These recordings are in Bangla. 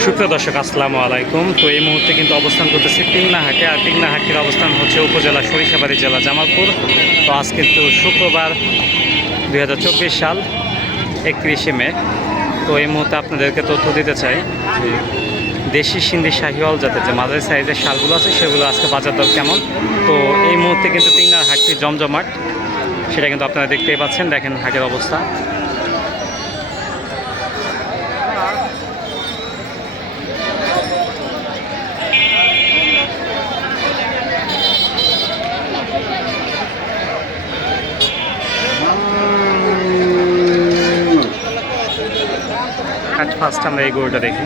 সুপ্রিয় দর্শক, আসসালামু আলাইকুম। তো এই মুহূর্তে কিন্তু অবস্থান করতেছি টিংনাহাটে, আর টিংনাহাটির অবস্থান হচ্ছে উপজেলা সরিষাবাড়ি জেলা জামালপুর। তো আজ কিন্তু শুক্রবার দু হাজার চব্বিশ সাল, একত্রিশে মে। তো এই মুহূর্তে আপনাদেরকে তথ্য দিতে চাই দেশি সিন্ধি শাহিওয়াল জাতের যে মাঝারি সাইজের শালগুলো আছে, সেগুলো আজকে বাজার দর কেমন? তো এই মুহূর্তে কিন্তু টিংনার হাটটি জমজমাট, সেটা কিন্তু আপনারা দেখতেই পাচ্ছেন, দেখেন হাটের অবস্থা। ফার্স্ট আমরা এই গরুটা দেখি।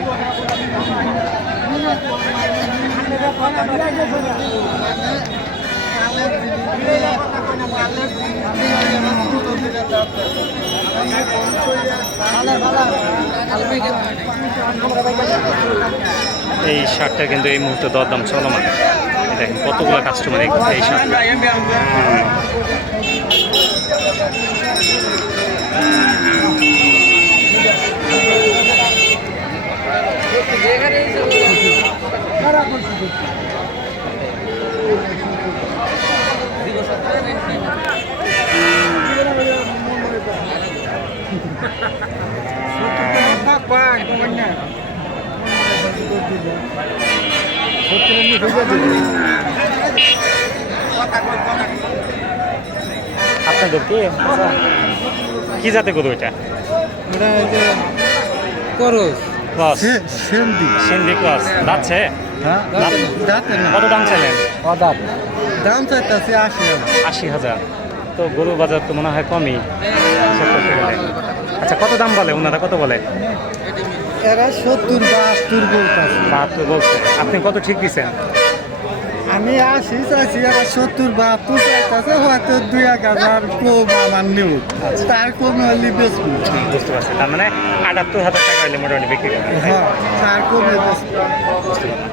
এই শার্টটা কিন্তু এই মুহূর্তে দরদাম চলমান। দেখেন কতগুলো কাস্টমার এই শার্টটা। আপনাদের কি? কি জাতে গরু এটা? করস। ক্রস সেন্দি সিন্ধি ক্রস যাচ্ছে কত দাম চাইলেন দাম চাইতেছে আশি আশি হাজার। তো গরু বাজার তো মনে হয় কমই। আচ্ছা কত দাম বলে ওনারা? কত বলে? এরা সত্তর বাহাত্তর বলতেছে। বাহাত্তর বলছে। আপনি কত ঠিক দিচ্ছেন আমি আশি চাইছি এরা সত্তর বাহাত্তর চাইতেছে হয়তো দুই এক হাজার কম আমার নেব। তার কম হলে বেশি বুঝতে পারছি। তার মানে আটাত্তর হাজার টাকা হলে মোটামুটি বিক্রি তো? হ্যাঁ তার কমে বেশি বুঝতে পারলাম।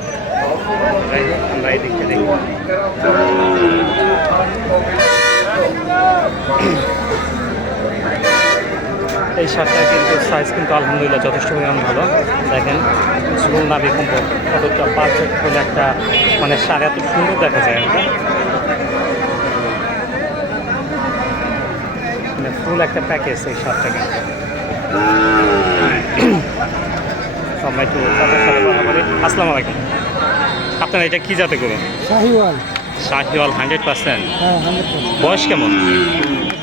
আমরা এই দিকটা দেখি। এই শার্টটা কিন্তু সাইজ কিন্তু আলহামদুলিল্লাহ যথেষ্ট পরিমাণ ভালো। দেখেন ঝুল নাবি কিন্তু কতটা পারফেক্ট হলে একটা মানে সাড়ে এত সুন্দর দেখা যায় আর মানে ফুল একটা প্যাকেজ এই শার্টটা কিন্তু। আমরা একটু কথা বলি আসসালামু আলাইকুম। আপনারা এটা কী যাতে করুন শাহিওয়াল। শাহিওয়াল হান্ড্রেড পার্সেন্ট হ্যাঁ বয়স কেমন?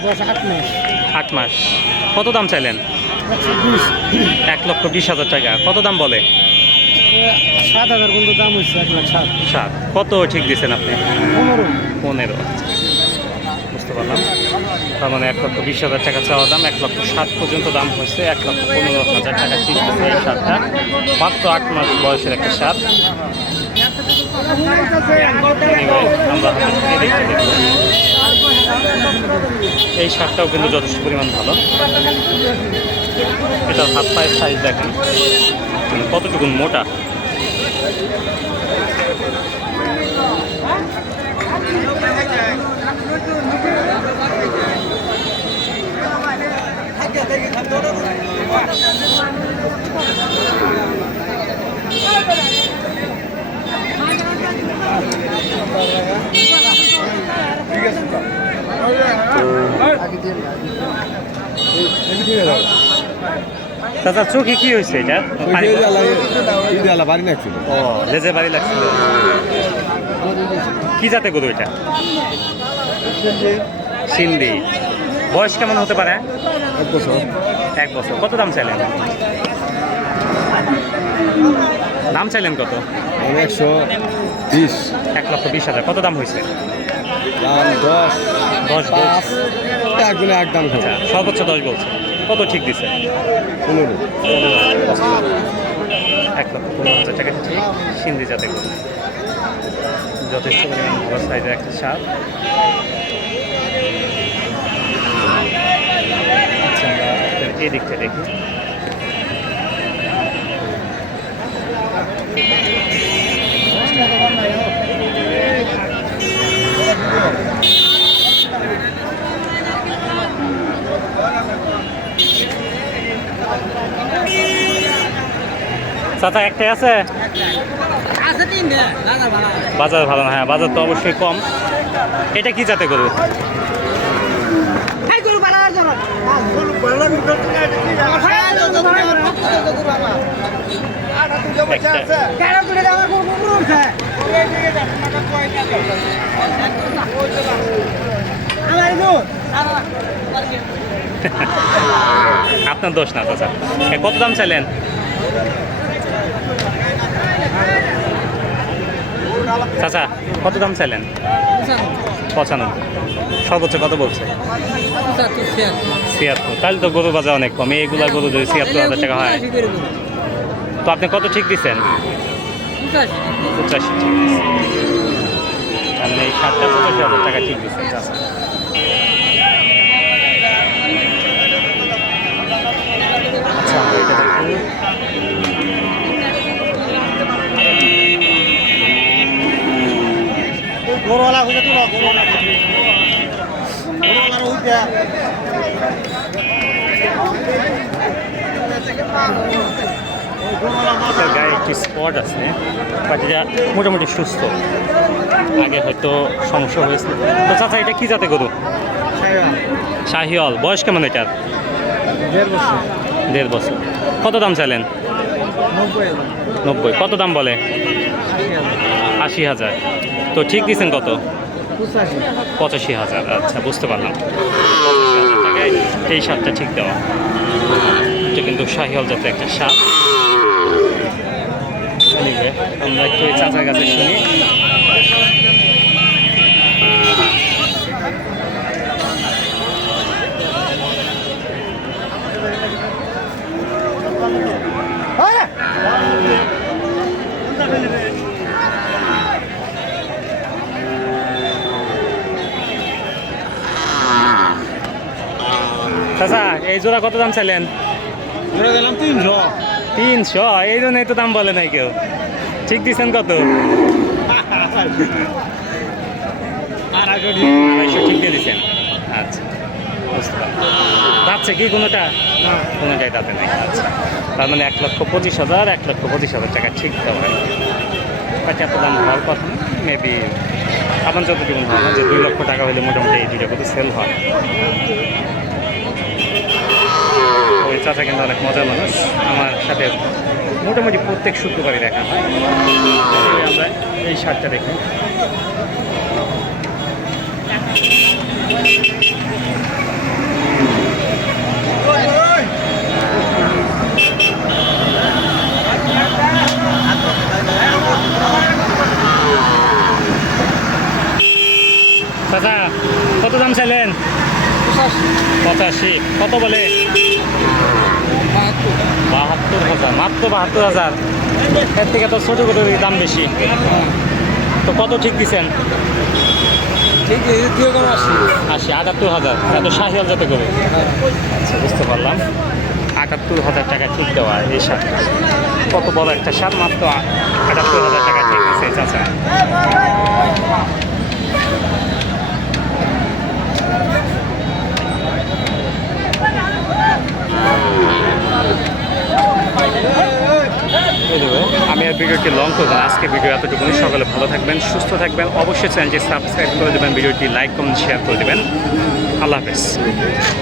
দশ আট মাস। আট মাস। কত দাম চাইলেন? এক লক্ষ বিশ হাজার টাকা। কত দাম বলে? সাত হাজার পর্যন্ত দাম হচ্ছে এক লাখ সাত। সাত। কত ঠিক দিয়েছেন আপনি? পনেরো। পনেরো। বুঝতে পারলাম। তার মানে এক লক্ষ বিশ হাজার টাকা চাওয়া দাম এক লক্ষ সাত পর্যন্ত দাম হয়েছে। এক লক্ষ পনেরো হাজার টাকা ঠিক দিয়েছে এই সারটা মাত্র আট মাস বয়সের একটা Anyway, আমরা দেখতে এই শার্টটাও কিন্তু যথেষ্ট পরিমাণ ভালো। এটা হাত পায়ের সাইজ দেখেন। মানে কতটুকু মোটা? চাচা চোখে কি হয়েছে এটা? পানি বাড়ি নাকছিল ও লেজে বাড়ি লাগছিল। কি জাতে গরু এটা? সিন্ধি বয়স কেমন হতে পারে? এক বছর। এক বছর। কত দাম চাইলেন? দাম চাইলেন কত? একশো বিশ। এক লক্ষ বিশ হাজার। কত দাম হয়েছে? দাম দশ দশ পাঁচ। বলছে এক গুণে এক আচ্ছা সর্বোচ্চ দশ বলছে। কত ঠিক দিছে? পনেরো। এক লক্ষ পনেরো হাজার টাকা ঠিক সিন্ধি জাতে গরু। যথেষ্ট পরিমাণ বড় সাইজের একটা সাপ। আচ্ছা আমরা এই দিকটা দেখি। চাচা একটাই আছে? বাজার ভালো না হ্যাঁ বাজার তো অবশ্যই কম। এটা কি যাতে গরু? আপনার দোষ না চাচা। কত দাম চাইলেন? চাচা, কত দাম চাইলেন? পঁচানব্বই। সর্বোচ্চ কত বলছে? ছিয়াত্তর। তাহলে তো গরু বাজার অনেক কম। এইগুলা গরু যদি ছিয়াত্তর হাজার টাকা হয়। তো আপনি কত ঠিক দিচ্ছেন পঁচাশি ঠিক আপনি সাতটা পঁচাশি হাজার টাকা ঠিক দিচ্ছেন চাচা। গরুওয়ালা হইতে তুলো গরুওয়ালা গায়ে একটি স্পট আছে। পাখিটা মোটামুটি সুস্থ। আগে হয়তো সমস্যা হয়েছিল। তো চাচা এটা কি যাতে গরু? শাহিওয়াল। বয়স কেমন এটার? দেড় বছর। দেড় বছর। কত দাম চাইলেন? নব্বই। কত দাম বলে? আশি হাজার। তো ঠিক দিয়েছেন কত? পঁচাশি হাজার আচ্ছা বুঝতে পারলাম। এই সারটা ঠিক দেওয়া। এটা কিন্তু শাহিওয়াল জাতের একটা সার আমরা একটু চাচার কাছে শুনি চাচা এই জোড়া কত দাম চাইলেন? তিনশো। তিনশো? এই জন্যই তো দাম বলে নাই কেউ। ঠিক দিচ্ছেন কত? আড়াইশো ঠিক। দিয়ে দিচ্ছেন আচ্ছা যাচ্ছে কি কোনোটা? কোনোটাই তাতে নাই। আচ্ছা তার মানে এক লক্ষ পঁচিশ হাজার এক লক্ষ পঁচিশ হাজার টাকা ঠিক দেওয়া হয় এত দাম হওয়ার কথা মেবি আমার যতটুকু ধারণা যে দুই লক্ষ টাকা হলে মোটামুটি এই দুইটা করে সেল হয়। চাচা কিন্তু অনেক মজার মানুষ। আমার সাথে মোটামুটি প্রত্যেক শুক্রবারই দেখা হয়। আমরা এই শার্টটা দেখি। কত দাম চাইলেন? পঁচাশি। কত বলে? বাহাত্তর হাজার মাত্র বাহাত্তর হাজার। এর থেকে তো ছোটো ছোটো দাম বেশি। তো কত ঠিক দিচ্ছেন ঠিক আসি আশি। আটাত্তর হাজার। এত শাহিয়াল যাতে করে আচ্ছা বুঝতে পারলাম। আটাত্তর হাজার টাকা ঠিক দেওয়া এই সার কত বড় একটা সার মাত্র আটাত্তর হাজার টাকা ঠিক দিচ্ছে চাচা। ভিডিওটি লং করবেন আজকে ভিডিও এতটুকুনি। সকালে ভালো থাকবেন, সুস্থ থাকবেন। অবশ্যই চ্যানেলটি সাবস্ক্রাইব করে দেবেন। ভিডিওটি লাইক কমেন্ট শেয়ার করে দেবেন। আল্লাহ হাফেজ।